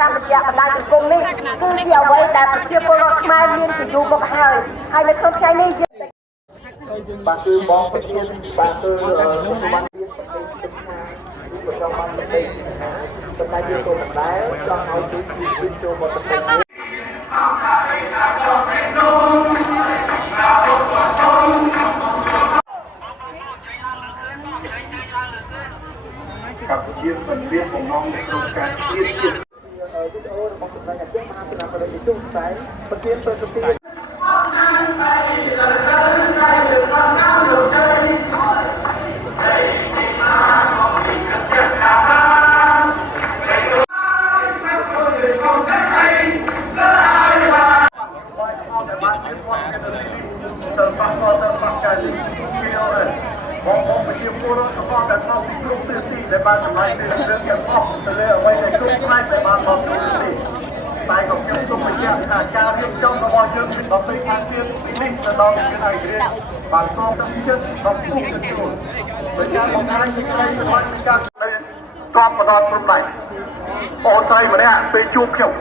តាមរយៈបណ្ដាញសង្គមនេះគឺជាអ្វីដែលប្រជាពលរដ្ឋខ្មែរមានពីយូរមកហើយនៅក្នុងថ្ងៃនេះបាទគឺបងប្រធានបាទគឺបានចូលបានទេតែយើងទៅមិនដែរចង់ឲ្យទីចូលមកទៅกับជាមិនមានបំណងនៃក្នុងការទៀតទៀតវីដេអូរបស់សម្ដេចអាចារ្យមហាសេនាបតីជុំតែប្រធានប្រសិទ្ធិបងប្រជាពលរដ្ឋរបស់ដែលមកពីគ្រប់ទិសទីដែលបានចំណាយពេលរឿងទាំងអស់ទៅលើអ្វីដែលគ្រប់ផ្នែកដែលបានមកពីនេះតែក៏ខ្ញុំសូមបញ្ជាក់ថាការរៀបចំរបស់យើងគឺដល់ពេលខាងទៀតពីនេះទៅដល់ថ្ងៃរៀនបានតបទៅចិត្តដល់ពុកទទួលដោយការបង្ហាញពីក្តីស្រឡាញ់នៃការតបមកដល់ព្រំដែនអូនស្រីម្នាក់ពេលជួបខ្ញុំ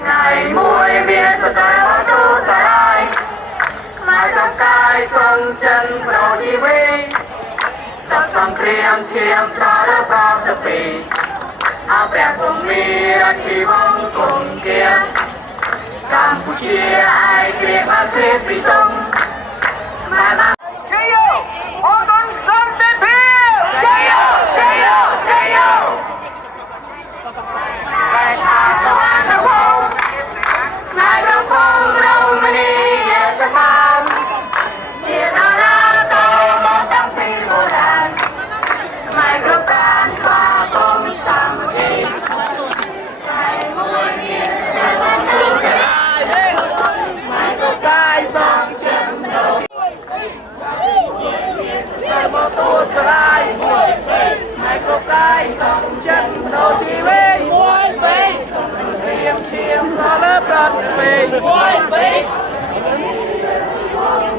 ថ្ងៃមួយមានស្ត្រីបទូសារាយមកដល់កាយសងចិនប្រោជីវីសពសង្គ្រាមឈាមស្ដារប្រោតពីអព្រះគង់មានរាជវង្សគង់គៀកម្ពុជាឯករាជ្យបានព្រាបពីតុងមកបានជ័យអូនសន្តិភាពជ័យជ័យជ័យតែថាតវ៉ានៅផងមកដល់ផងរមណីយដ្ឋានជាតារាតមកតាំងពីបុរាណមកគ្រប់ប្រានស្វាគមន៍សាមគ្គីតែមួយមានតែបានទូសារាយមកគ្រប់កាយសងចិនដល់តែមកទូសារាយមួយពេលមកគ្រប់កាយសងចិនដល់ជីវិតមួយពេលឈាមស្លើប្រត់ពេកមួយពេក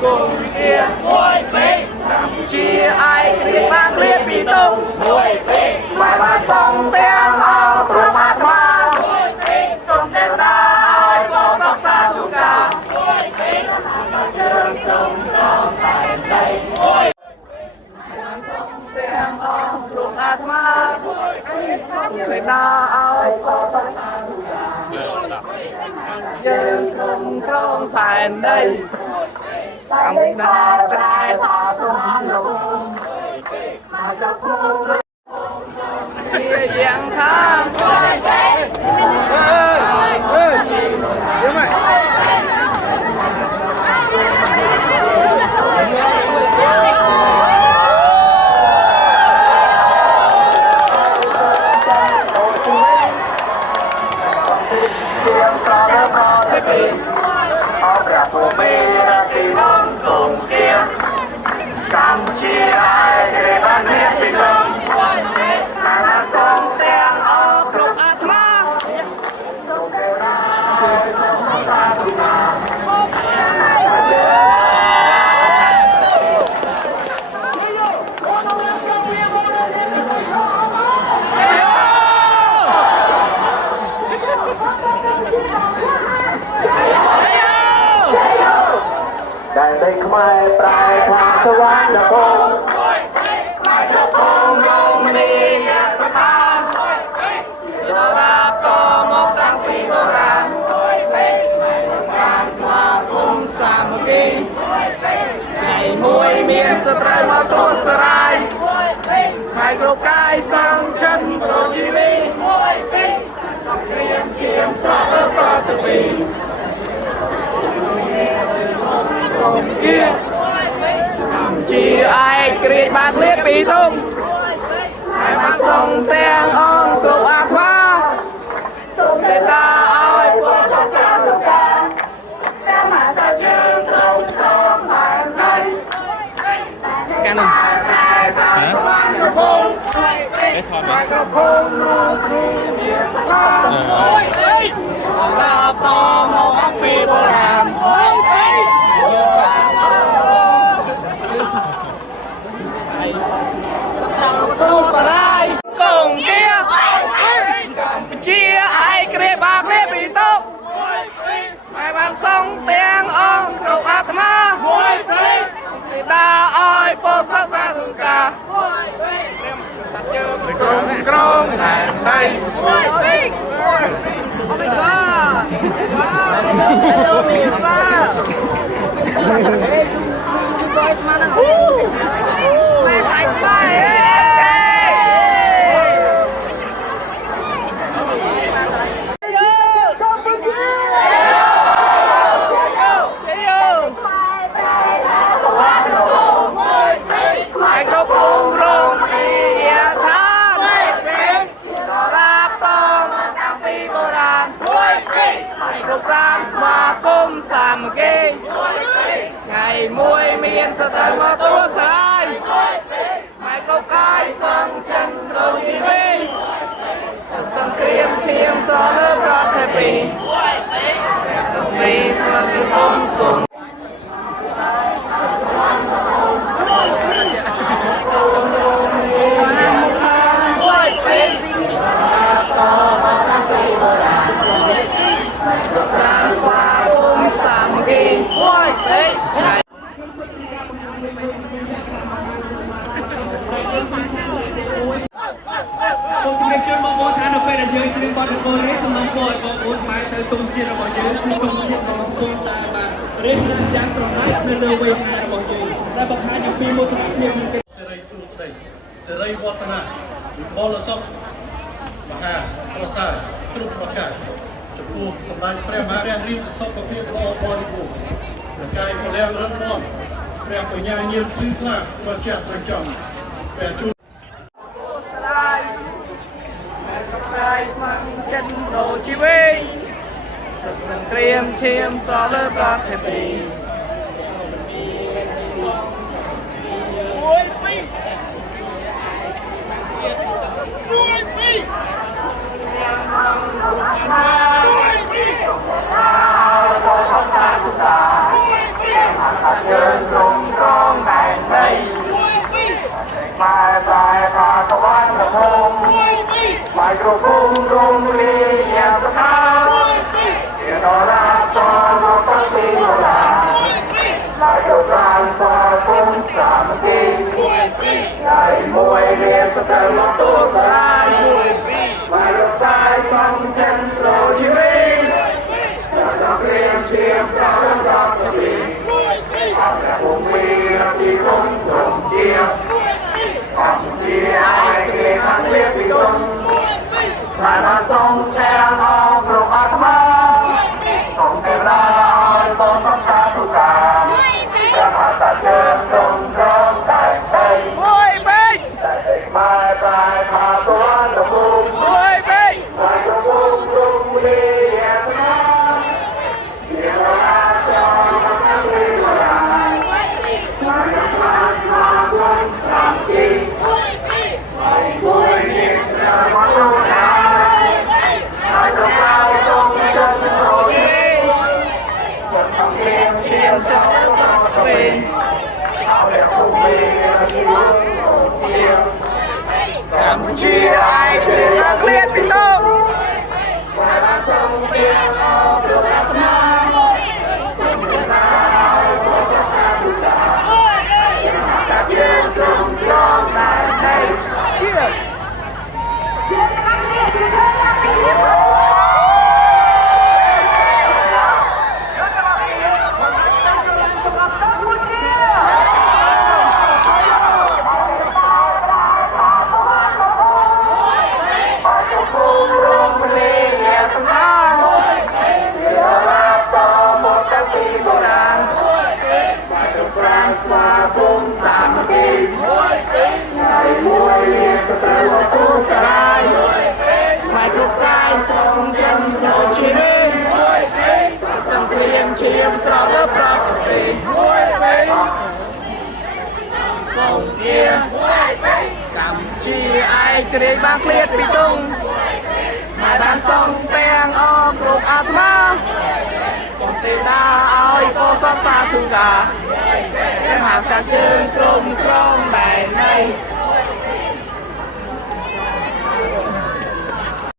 គង់ជាមួយពេកកម្ពុជាឯករាជ្យបានគ្លៀតពីតុងមួយពេកមកបានសងទាំងអស់ព្រមអាត្មាមួយពេកសូមទេវតាឲ្យបងសុខសាធុការមួយពេកយើងចង់ដល់តែដីមួយសូមទាំងអស់ព្រមអាត្មាមួយពេកសូមទេវតាឲ្យបងសុខសាធុការយើងគង់គ្រងផែនដីកម្ពុជាប្រែថាសុខលោកមកដល់ភូមិជាយ៉ាងខាងមួយពេកយកមកអព្រះពុទ្ធមេរាទីនងគង់ជាកម្ពុជាឯករាជ្យបានមានពីក្រុងបានសងទាំងអស់គ្រប់ ปลายทางสวรรค์ละพงไม้กระพงลงมีสถานที่เรารับต่อมองตั้งปีโบราณการสมาคมสามัคคีไก่มวยเมียสตรีมาตัวสลายไม้กระกายสร้างฉันโปรชีวิตเรียนเชียมสาวปราตปีจีไอเกรียบากเลียปีตุ้งให้มาส่งเตียงอ่องกรุบอาควาส่งเดินตาอ้อยพวกสาวสาวตุกาแต่มาสักยืนตรงสองผ่านไปกันหนึ่งสวรรค์กระพงกระพงลูกครูเมียสลามเราต่อมองปีโบราณตู้สลายกงเกียร์เชียไอเกรียบากเลียปีตกไม่บางส่งเตียงอ่องกรุบอาตมาตาอ้อยโปสสาธุกาตรงกรองแห่งใดโอ้ไม่กล้าHello, Mirva. Hey, you boys mana? Mas like my ngày mùi miền sa tây mà tua sai mai câu cay sông chân đôi chi vi sông kiềm chiêm gió lớp rót thay bì đồng bì và cái bông cùngសេរីវឌ្ឍនាបលសុខមហាប្រសើរគ្រប់ប្រការចំពោះសម្ដេចព្រះមហារាជរាជសុខភាពល្អបរិបូរណ៍ប្រកាយពលំរឹងមាំព្រះបញ្ញាញាណភ្លឺថ្លាប្រចាស់ប្រចំព្រះជួនស្រាយព្រះកកាយស្ម័គ្រចិត្តដូរជីវិតសង្គ្រាមឈាមសលើប្រទេសពីmai gro cung rong li ya sa ya no la to no pa ti no la mai gro ran sa cung sa ma ti ai mui li sa ta lo to sa mai gro tai song chân lo chi mi sa kriem chiem sa lo ra ta mi a cung mi ti cung rong chia chia ai ke khang le pi tong Mai mà sông theo ao gồm ác ma Không kêu la ơi có sắp xa thu cả Ra mà ta chân đông rong tại đây Mùi binh Tại mai bài mà xuống đồng bùng Mùi binh Mai đồng bùng rung đi nhẹ xa Điên đồ ác cho nó kháng đi đồ lại Mai đồng ác mà quân sáng kỳ Mai mùi nhìn ra mắt đồ lại Campuchia ai thì là clear bị tông và đang sông kia ở cửa Bắc Nam cùng xa mà kỳ ngày mùi bia sơ tơ vào tu xa rai mai thuộc cái sông chân Hồ Chí Minh sông thuyền chiêm sao lớp rập tình cùng kia cầm chi ai kê ba kliệt bị tung mai ban sông teng om lục atma còn tê đa oi cô sắp xa thu gà em hàng sang chân cùng